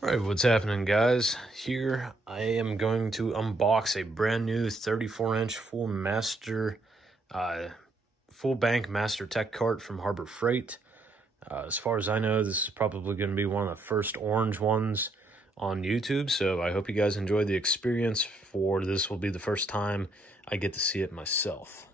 Alright, what's happening, guys? Here I am going to unbox a brand new 34-inch full bank Master Tech cart from Harbor Freight. As far as I know, this is probably going to be one of the first orange ones on YouTube, so I hope you guys enjoy the experience. For this will be the first time I get to see it myself.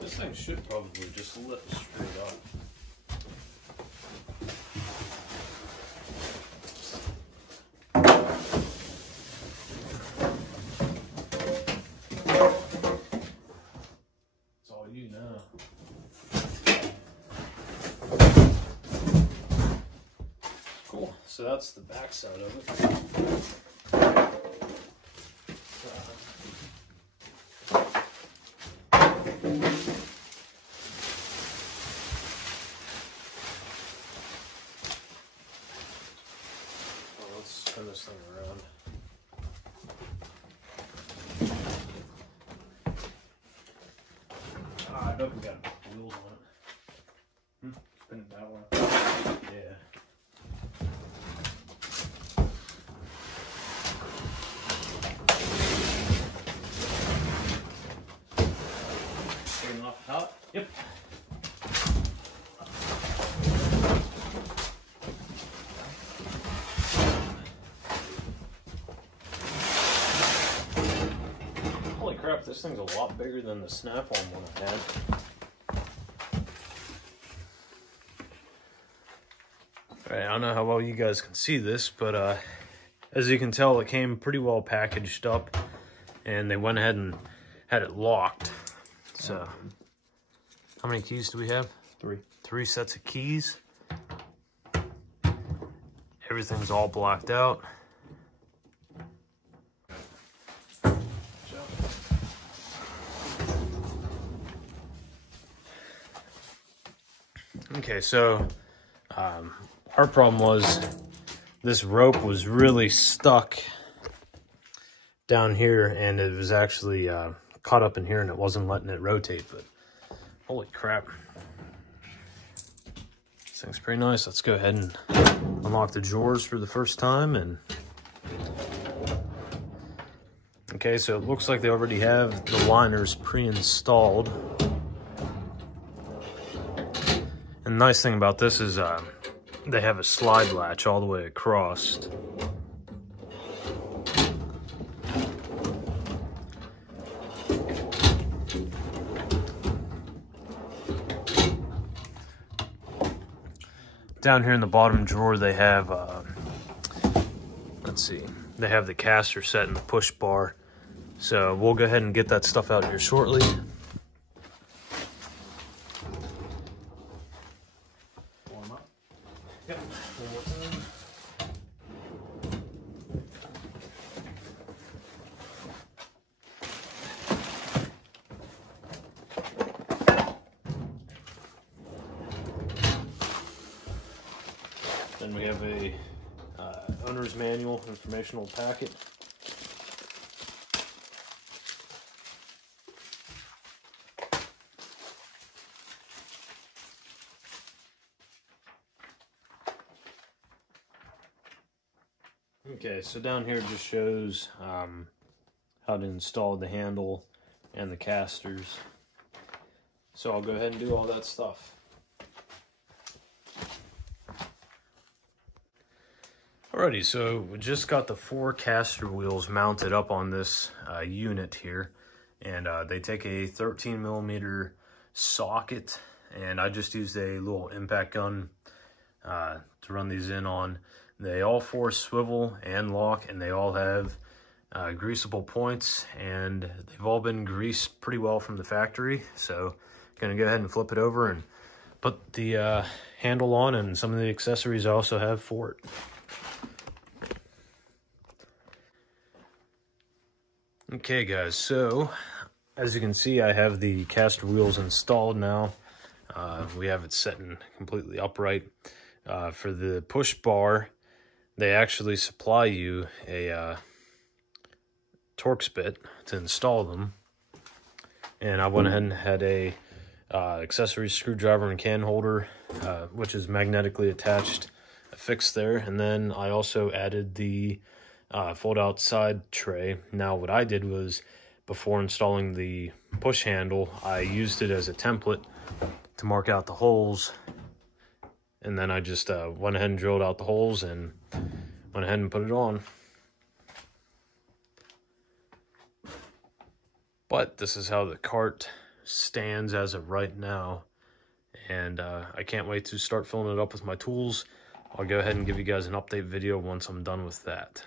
This thing should probably just lift straight up. It's all you know. Cool. So that's the back side of it. Let's turn this thing around. I bet we got wheels on it. Spin it that way. Yeah. Taking off the top? Yep. Holy crap, this thing's a lot bigger than the Snap-on one I had. Alright, I don't know how well you guys can see this, but as you can tell, it came pretty well packaged up, and they went ahead and had it locked. So, how many keys do we have? Three sets of keys. Everything's all blocked out. Okay, so our problem was this rope was really stuck down here, and it was actually caught up in here, and it wasn't letting it rotate. But holy crap, this thing's pretty nice. Let's go ahead and unlock the drawers for the first time. And okay, so it looks like they already have the liners pre-installed. And the nice thing about this is they have a slide latch all the way across. Down here in the bottom drawer, they have, let's see, they have the caster set and the push bar. So we'll go ahead and get that stuff out here shortly. Yep, one more time. Then we have a owner's manual informational packet. Okay, so down here it just shows how to install the handle and the casters. So I'll go ahead and do all that stuff. Alrighty, so we just got the 4 caster wheels mounted up on this unit here, and they take a 13mm socket, and I just used a little impact gun to run these in on. They all four swivel and lock, and they all have greasable points, and they've all been greased pretty well from the factory. So gonna go ahead and flip it over and put the handle on and some of the accessories I also have for it. Okay guys, so as you can see, I have the caster wheels installed now. We have it setting completely upright. For the push bar, they actually supply you a Torx bit to install them. And I went ahead and had a accessory screwdriver and can holder, which is magnetically attached, affixed there. And then I also added the fold out side tray. Now what I did was, before installing the push handle, I used it as a template to mark out the holes, and then I just went ahead and drilled out the holes and went ahead and put it on. But this is how the cart stands as of right now, and I can't wait to start filling it up with my tools. I'll go ahead and give you guys an update video once I'm done with that.